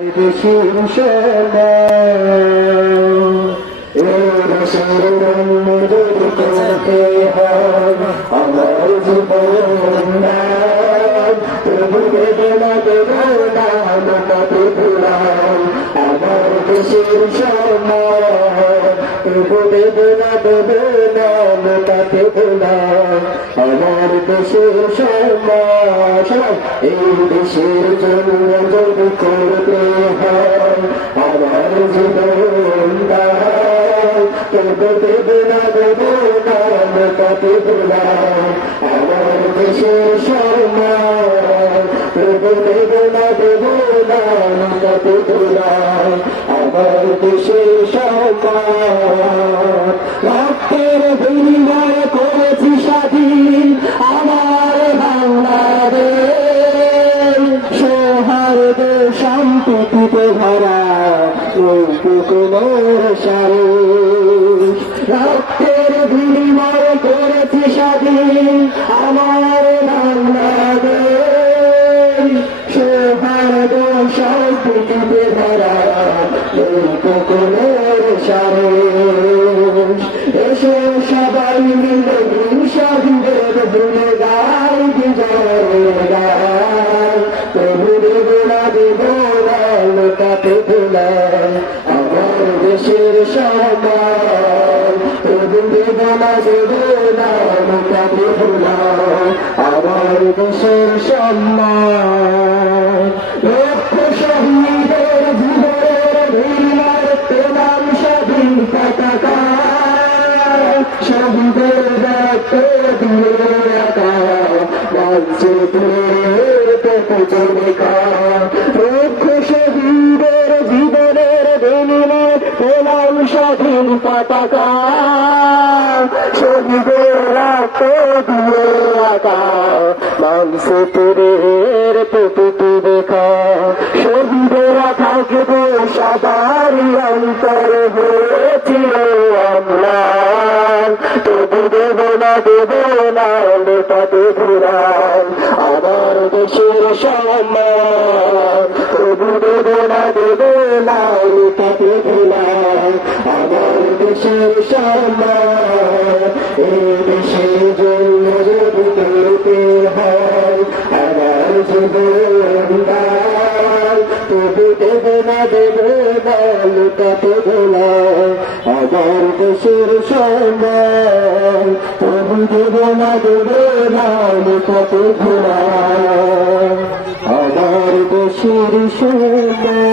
দেশের সোনা করতে হয় আমার জীবন প্রভু বেদনা বেদনা লোকাতে ভুলাম আমার দেশের সোনা প্রভু বেদনা বেদনা লোকাতে ভুলাম আমার দেশের সোনা এই দেশের জন্য যদি করতে হয় আমার জীবন প্রভু বেদনা বেদনা লোকাতে ভুলাম আমার দেশের সোনা প্রভু বেদনা বেদনা লোকাতে ভুলাম আমার দেশের সোনা রক্তের বিনিময় করেছি স্বাধীন আমার বাংলাদেশ সৌহার্দ সম্প্রীতিতে ভরা কোমর সারে রক্তের বিনিময় করেছি স্বাধীন আমার বাংলাদেশ সৌহার্দ সম্প্রীতিতে ভরা কোমর সারে এসো সবাই মিলে শহীদের ভুলে গাই বিজয়ের গান প্রভু দেবনা দেবনা লোকাতে ভুলাম আমার দেশের সম্মান প্রভু দেবনা দেবনা লোকাতে ভুলাম আমার দেশের সম্মান লক্ষ শহীদের জীবনের বিনিময় পেলাম স্বাধীন পতাকা শহীদের রক্তে দিয়ে রাখা লক্ষ শহীদের জীবনের বিনিময় পেলাম স্বাধীন পতাকা শহীদের রক্তে দিয়ে রাখা মানসপুরের প্রতিটি দেখা শহীদেরা থাকবে সবার অন্তরে হয়েছিল অম্লান তবু দেবনা দেবনা লোটাতে ঘুরান আমার দেশের সম্মান তবু দেবনা দেবনা লোটাতে ঘুরান আমার দেশের সম্মান এই দেশের জন্য যদি করতে হয় আমার জীবন তবু দেবনা দেবনা লোটাতে ঘুরান আমার দেশের সম্মান প্রভু দেবনা দেবনা লোকাতে ভুলাম আমার দেশের সম্মান।